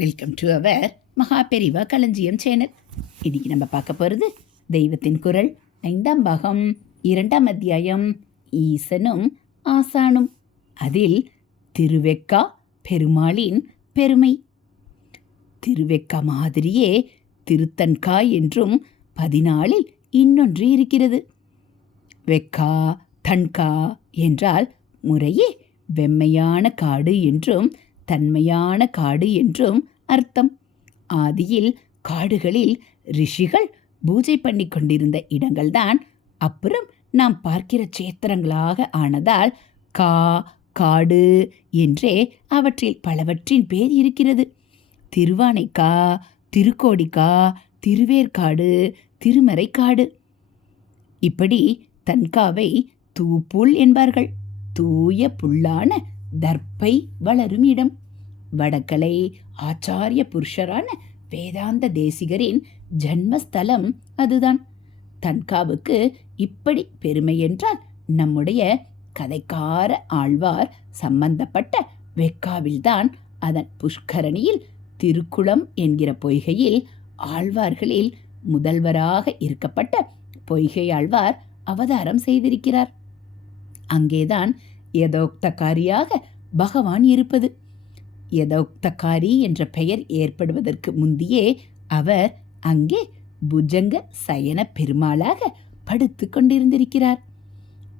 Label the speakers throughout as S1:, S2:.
S1: Welcome to our மகா பெரிவா களஞ்சியம் channel இன்னைக்கு நம்ம பார்க்க போகிறது தெய்வத்தின் குரல். ஐந்தாம் பாகம் இரண்டாம் அத்தியாயம் ஈசனும் ஆசானும். அதில் திருவெக்கா பெருமாளின் பெருமை. திருவெக்கா மாதிரியே திருத்தன்கா என்றும் பதினாலில் இன்னொன்று இருக்கிறது. வெக்கா தன்கா என்றால் முறையே வெம்மையான காடு என்றும் தன்மையான காடு என்றும் அர்த்தம். ஆதியில் காடுகளில் ரிஷிகள் பூஜை பண்ணி கொண்டிருந்த இடங்கள்தான். அப்புறம் நாம் பார்க்கிற சேத்திரங்களாக ஆனதால் கா காடு என்றே அவற்றில் பலவற்றின் பேர் இருக்கிறது. திருவானைக்கா திருக்கோடிக்கா திருவேற்காடு திருமறைக்காடு. இப்படி தன்காவை தூப்புல் என்பார்கள். தூய புல்லான தர்ப்பை வளரும் இடம். வடக்கலை ஆச்சாரிய புருஷரான வேதாந்த தேசிகரின் ஜன்மஸ்தலம் அதுதான். தன்காவுக்கு இப்படி பெருமை என்றால் நம்முடைய கதைக்கார ஆழ்வார் சம்பந்தப்பட்ட வெக்காவில்தான் அதன் புஷ்கரணியில் திருக்குளம் என்கிற பொய்கையில் ஆழ்வார்களில் முதல்வராக இருக்கப்பட்ட பொய்கை ஆழ்வார் அவதாரம் செய்திருக்கிறார். அங்கேதான் யதோக்தகாரியாக பகவான் இருப்பது. யதோக்தகாரி என்ற பெயர் ஏற்படுவதற்கு முந்தியே அவர் அங்கே புஜங்க சயன பெருமாளாக படுத்து கொண்டிருந்திருக்கிறார்.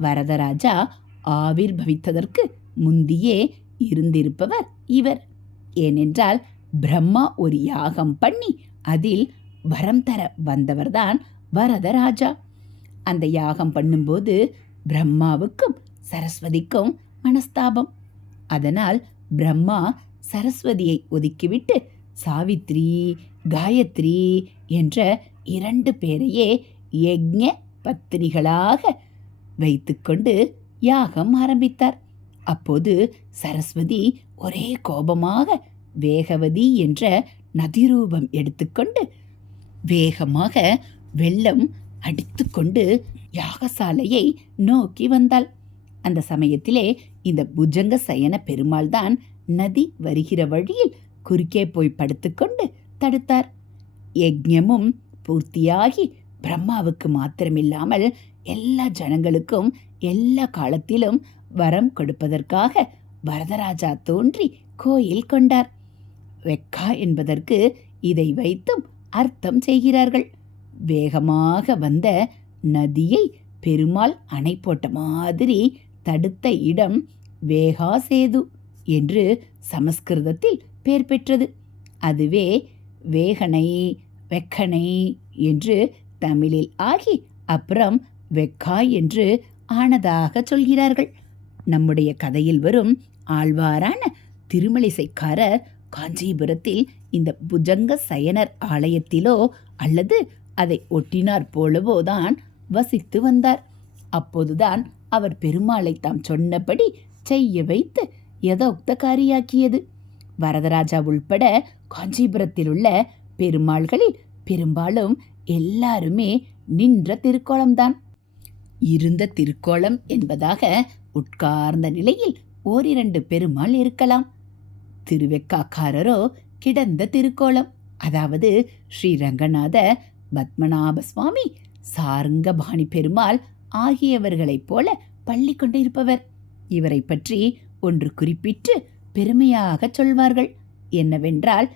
S1: வரதராஜா ஆவிர் பவித்ததற்கு முந்தியே இருந்திருப்பவர் இவர். ஏனென்றால் பிரம்மா ஒரு யாகம் பண்ணி அதில் வரம் தர வந்தவர்தான் வரதராஜா. அந்த யாகம் பண்ணும்போது பிரம்மாவுக்கும் சரஸ்வதிக்கும் மனஸ்தாபம். அதனால் பிரம்மா சரஸ்வதியை ஒதுக்கிவிட்டு சாவித்ரி காயத்ரி என்ற இரண்டு பேரையே யக்ஞ பத்தினிகளாக வைத்துக்கொண்டு யாகம் ஆரம்பித்தார். அப்போது சரஸ்வதி ஒரே கோபமாக வேகவதி என்ற நதிரூபம் எடுத்துக்கொண்டு வேகமாக வெள்ளம் அடித்துக்கொண்டு யாகசாலையை நோக்கி வந்தாள். அந்த சமயத்திலே இந்த புஜங்க சயன பெருமாள் தான் நதி வருகிற வழியில் குறுக்கே போய் படுத்துக்கொண்டு தடுத்தார். யஜ்யமும் பூர்த்தியாகி பிரம்மாவுக்கு மாத்திரமில்லாமல் எல்லா ஜனங்களுக்கும் எல்லா காலத்திலும் வரம் கொடுப்பதற்காக வரதராஜா தோன்றி கோயில் கொண்டார். வெக்கா என்பதற்கு இதை வைத்தும் அர்த்தம் செய்கிறார்கள். வேகமாக வந்த நதியை பெருமாள் அணை போட்ட மாதிரி தடுத்த இடம் வேகாசேது என்று சமஸ்கிருதத்தில் பெயர் பெற்றது. அதுவே வேகனை வெக்கனை என்று தமிழில் ஆகி அப்புறம் வெக்கா என்று ஆனதாக சொல்கிறார்கள். நம்முடைய கதையில் வரும் ஆழ்வாரான திருமலிசைக்காரர் காஞ்சிபுரத்தில் இந்த புஜங்க சயனர் ஆலயத்திலோ அல்லது அதை ஒட்டினார் போலவோதான் வசித்து வந்தார். அப்போதுதான் அவர் பெருமாளை தாம் சொன்னபடி செய்ய வைத்து யதோக்தகாரியாக்கியது வரதராஜா உள்பட காஞ்சிபுரத்தில் உள்ள பெருமாள்களில் பெரும்பாலும் எல்லாருமே நின்ற திருக்கோலம்தான். இருந்த திருக்கோலம் என்பதாக உட்கார்ந்த நிலையில் ஓரிரண்டு பெருமாள் இருக்கலாம். திருவெக்காக்காரரோ கிடந்த திருக்கோலம். அதாவது ஸ்ரீரங்கநாத பத்மநாப சுவாமி சாருங்கபாணி பெருமாள் ஆகியவர்களைப் போல பள்ளி கொண்டிருப்பவர். இவரை பற்றி ஒன்று குறிப்பிட்டு பெருமையாக சொல்வார்கள். என்னவென்றால்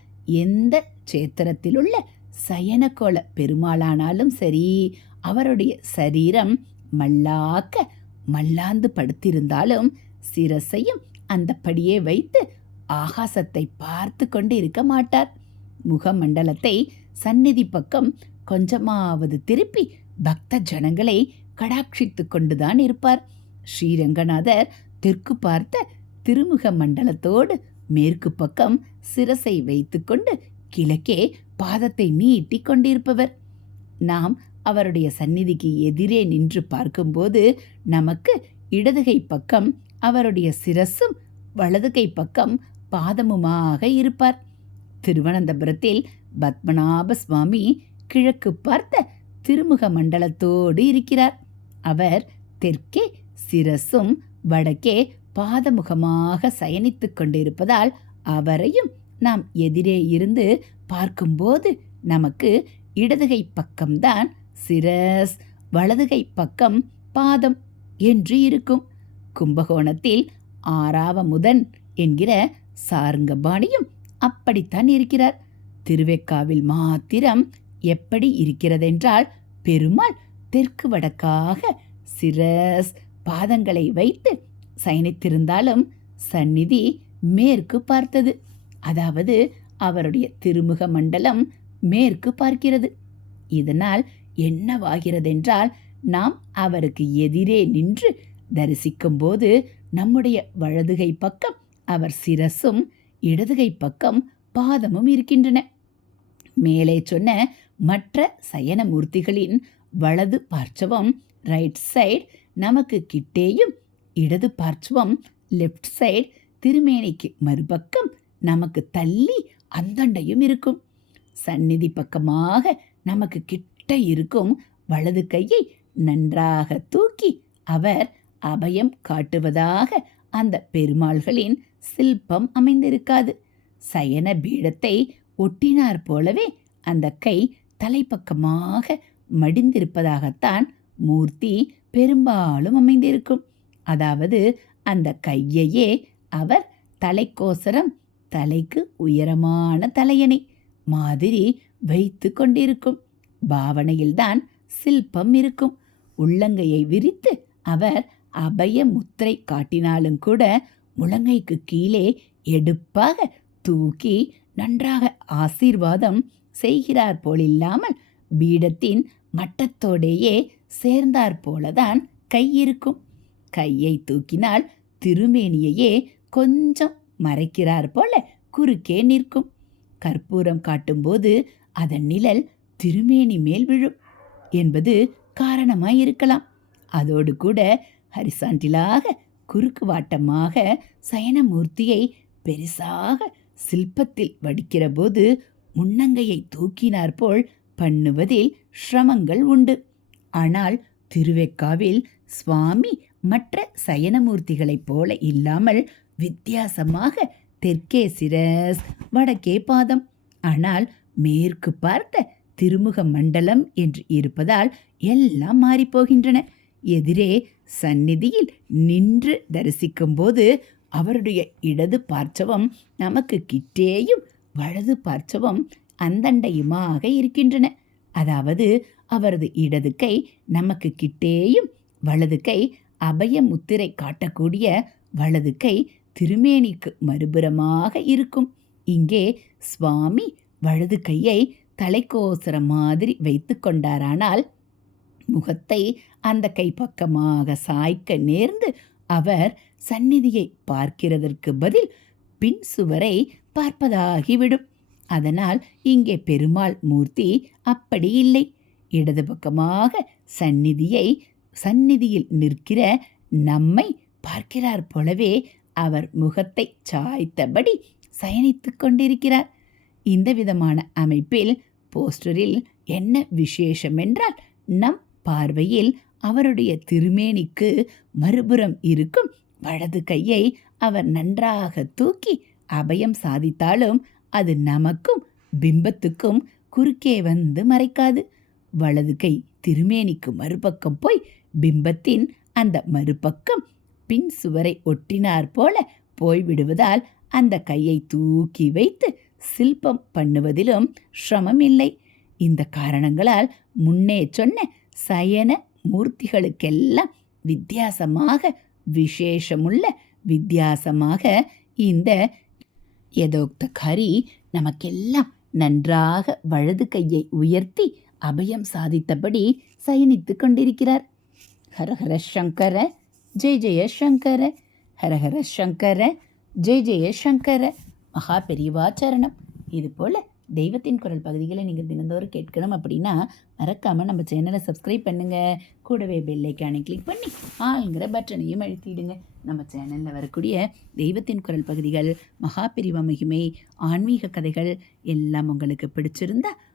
S1: எந்த சேத்திரத்திலுள்ள சயனகோல பெருமாளானாலும் சரி அவருடைய சரீரம் மல்லாக்க மல்லாந்து படுத்திருந்தாலும் சிரசையும் அந்த படியே வைத்து ஆகாசத்தை பார்த்து கொண்டு இருக்க மாட்டார். முகமண்டலத்தை சந்நிதி பக்கம் கொஞ்சமாவது திருப்பி பக்த ஜனங்களை கடாட்சித்து கொண்டுதான் இருப்பார். ஸ்ரீரங்கநாதர் தெற்கு பார்த்த திருமுக மண்டலத்தோடு மேற்கு பக்கம் சிரசை வைத்துக்கொண்டு கிழக்கே பாதத்தை நீட்டி கொண்டிருப்பவர். நாம் அவருடைய சந்நிதிக்கு எதிரே நின்று பார்க்கும்போது நமக்கு இடதுகை பக்கம் அவருடைய சிரசும் வலதுகை பக்கம் பாதமுமாக இருப்பார். திருவனந்தபுரத்தில் பத்மநாப சுவாமி கிழக்கு பார்த்த திருமுக மண்டலத்தோடு இருக்கிறார். அவர் தெற்கே சிரசும் வடக்கே பாதமுகமாக சயனித்துக் கொண்டிருப்பதால் அவரையும் நாம் எதிரே இருந்து பார்க்கும்போது நமக்கு இடதுகை பக்கம்தான் சிரஸ் வலதுகை பக்கம் பாதம் என்று இருக்கும். கும்பகோணத்தில் ஆறாவமுதன் என்கிற சாருங்கபாணியும் அப்படித்தான் இருக்கிறார். திருவெக்காவில் மாத்திரம் எப்படி இருக்கிறதென்றால் பெருமாள் தெற்கு வடக்காக சிரஸ் பாதங்களை வைத்து சயனித்திருந்தாலும் சந்நிதி மேற்கு பார்த்தது. அதாவது அவருடைய திருமுக மண்டலம் மேற்கு பார்க்கிறது. இதனால் என்னவாகிறதென்றால் நாம் அவருக்கு எதிரே நின்று தரிசிக்கும்போது நம்முடைய வலதுகை பக்கம் அவர் சிரசும் இடதுகை பக்கம் பாதமும் இருக்கின்றன. மேலே சொன்ன மற்ற சயனமூர்த்திகளின் வலது பார்ச்சவம் ரைட் சைடு நமக்கு கிட்டேயும் இடது பார்ச்சுவம் லெஃப்ட் சைடு திருமேனிக்கு மறுபக்கம் நமக்கு தள்ளி அந்தண்டையும் இருக்கும். சந்நிதி பக்கமாக நமக்கு கிட்ட இருக்கும் வலது கையை நன்றாக தூக்கி அவர் அபயம் காட்டுவதாக அந்த பெருமாள்களின் சில்பம் அமைந்திருக்காது. சயன பீடத்தை ஒட்டினார் போலவே அந்த கை தலைப்பக்கமாக மடிந்திருப்பதாகத்தான் மூர்த்தி பெரும்பாலும் அமைந்திருக்கும். அதாவது அந்த கையையே அவர் தலைக்கோசரம் தலைக்கு உயரமான தலையணை மாதிரி வைத்து கொண்டிருக்கும். பாவனையில்தான் சில்பம் இருக்கும். உள்ளங்கையை விரித்து அவர் அபய முத்திரை காட்டினாலும் கூட முழங்கைக்கு கீழே எடுப்பாக தூக்கி நன்றாக ஆசீர்வாதம் செய்கிறார் போலில்லாமல் பீடத்தின் மட்டத்தோடேயே சேர்ந்தார் போலதான் கை இருக்கும். கையை தூக்கினால் திருமேனியையே கொஞ்சம் மறைக்கிறார் போல குறுக்கே நிற்கும். கற்பூரம் காட்டும்போது அதன் நிழல் திருமேனி மேல் விழும் என்பது காரணமாயிருக்கலாம். அதோடு கூட ஹரிசாண்டிலாக குறுக்கு வாட்டமாக சயனமூர்த்தியை பெரிசாக சில்பத்தில் வடிக்கிறபோது முன்னங்கையை தூக்கினார்போல் பண்ணுவதில் சிரமங்கள் உண்டு. ஆனால் திருவெக்காவில் சுவாமி மற்ற சயனமூர்த்திகளைப் போல இல்லாமல் வித்தியாசமாக தெற்கே சிரஸ் வடக்கே பாதம். ஆனால் மேற்கு பார்த்த திருமுக மண்டலம் என்று இருப்பதால் எல்லாம் மாறிப்போகின்றன. எதிரே சந்நிதியில் நின்று தரிசிக்கும்போது அவருடைய இடது பார்ச்சவம் நமக்கு கிட்டேயும் வலது பார்ச்சவம் அந்தண்டையுமாக இருக்கின்றன. அதாவது அவரது இடது கை நமக்கு கிட்டேயும் வலது கை அபய முத்திரை காட்டக்கூடிய வலது கை திருமேனிக்கு மறுபுறமாக இருக்கும். இங்கே சுவாமி வலது கையை தலைக்கோசர மாதிரி வைத்து கொண்டாரானால் முகத்தை அந்த கை பக்கமாக சாய்க்க நேர்ந்து அவர் சந்நிதியை பார்க்கிறதற்கு பதில் பின் சுவரை பார்ப்பதாகிவிடும். அதனால் இங்கே பெருமாள் மூர்த்தி அப்படி இல்லை. இடது பக்கமாக சந்நிதியை சந்நிதியில் நிற்கிற நம்மை பார்க்கிறார் போலவே அவர் முகத்தை சாய்த்தபடி சயனித்து கொண்டிருக்கிறார். இந்த விதமான அமைப்பில் போஸ்டரில் என்ன விசேஷம் என்றால் நம் பார்வையில் அவருடைய திருமேனிக்கு மறுபுறம் இருக்கும் வலது கையை அவர் நன்றாக தூக்கி அபயம் சாதித்தாலும் அது நமக்கும் பிம்பத்துக்கும் குறுக்கே வந்து மறைக்காது. வலது கை திருமேனிக்கு மறுபக்கம் போய் பிம்பத்தின் அந்த மறுபக்கம் பின் சுவரை ஒட்டினார் போல போய்விடுவதால் அந்த கையை தூக்கி வைத்து சில்பம் பண்ணுவதிலும் சிரமம் இல்லை இந்த காரணங்களால் முன்னே சொன்ன சயன மூர்த்திகளுக்கெல்லாம் வித்தியாசமாக விசேஷமுள்ள வித்தியாசமாக இந்த யதோக்த கரி நமக்கெல்லாம் நன்றாக வலது கையை உயர்த்தி அபயம் சாதித்தபடி சயனித்து கொண்டிருக்கிறார். ஹரஹர சங்கர ஜெய ஜெய சங்கர ஹரஹர சங்கர ஜெய ஜெய சங்கர. மகா பெரியவாச்சரணம் இது போல் தெய்வத்தின் குரல் பகுதிகளை நீங்கள் தினந்தோறும் கேட்கணும் அப்படின்னா மறக்காமல் நம்ம சேனலை சப்ஸ்கிரைப் பண்ணுங்கள் கூடவே பெல்லைக்கானை கிளிக் பண்ணி ஆளுங்கிற பட்டனையும் அழுத்திடுங்க. நம்ம சேனலில் வரக்கூடிய தெய்வத்தின் குரல் பகுதிகள் மகாபிரிவ மகிமை ஆன்மீக கதைகள் எல்லாம் உங்களுக்கு பிடிச்சிருந்தா